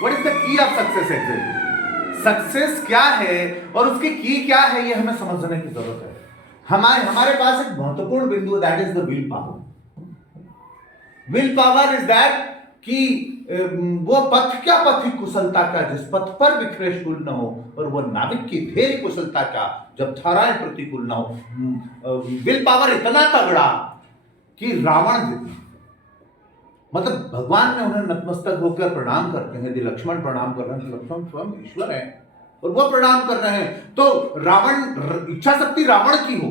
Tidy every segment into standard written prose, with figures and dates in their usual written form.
What is the key of success exactly? Success क्या है और उसकी की क्या है, ये हमें समझने की जरूरत है। हमारे पास एक महत्वपूर्ण बिंदु, that is the will power. Will power is that कि वो पथ क्या, पथिक कुशलता का, जिस पथ पर बिखरे शूल न हो, और वो नाविक की धैर्य कुशलता का, जब धाराएं प्रतिकूल न हो। विल पावर इतना तगड़ा कि रावण जितना, मतलब भगवान ने उन्हें नतमस्तक होकर प्रणाम करते हैं, यदि लक्ष्मण प्रणाम कर रहे हैं, लक्ष्मण स्वयं ईश्वर है और वो प्रणाम कर रहे हैं, तो रावण, इच्छा शक्ति रावण की हो,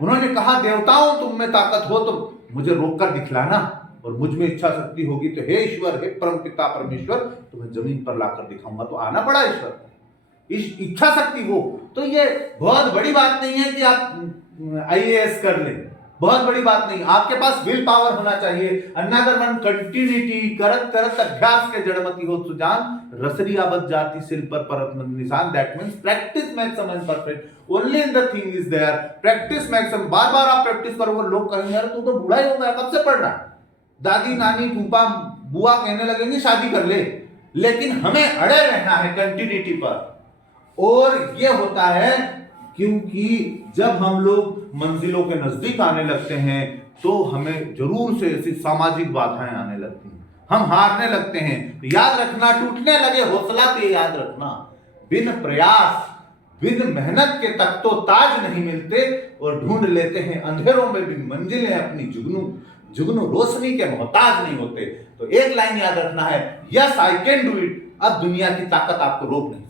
उन्होंने कहा देवताओं तुम में ताकत हो तो मुझे रोककर दिखलाना, और मुझ में इच्छा शक्ति होगी तो हे ईश्वर, हे परम पिता परमेश्वर, तुम्हें जमीन पर लाकर दिखाऊंगा। तो आना पड़ा ईश्वर को, इस इच्छा शक्ति हो। तो ये बहुत बड़ी बात नहीं है कि आप आईएएस कर लें, बहुत बड़ी बात नहीं, आपके पास विल पावर होना चाहिए। अनदर वन, कंटिन्यूटी, करत करत अभ्यास के जड़मती हो सुजान, रसरी आबद जाति सिल पर परत निशान। That means practice makes a man perfect, only in the thing is there, practice makes, बार बार आप प्रैक्टिस करोगे, लोग कहेंगे यार तू तो बूढ़ा ही हो गया, कब से पढ़ रहा, दादी नानी फूफा बुआ कहने लगेंगे शादी कर ले, लेकिन हमें अड़े रहना है कंटिन्यूटी पर। और ये होता है क्योंकि जब हम लोग मंजिलों के नजदीक आने लगते हैं तो हमें जरूर से ऐसी सामाजिक बाधाएं आने लगती हैं, हम हारने लगते हैं। तो याद रखना, टूटने लगे हौसला तो याद रखना, बिन प्रयास बिन मेहनत के तक तो ताज नहीं मिलते, और ढूंढ लेते हैं अंधेरों में भी मंजिलें अपनी जुगनू, जुगनू रोशनी के मोहताज नहीं होते। तो एक लाइन याद रखना है, yes I can do it, अब दुनिया की ताकत आपको रोक नहीं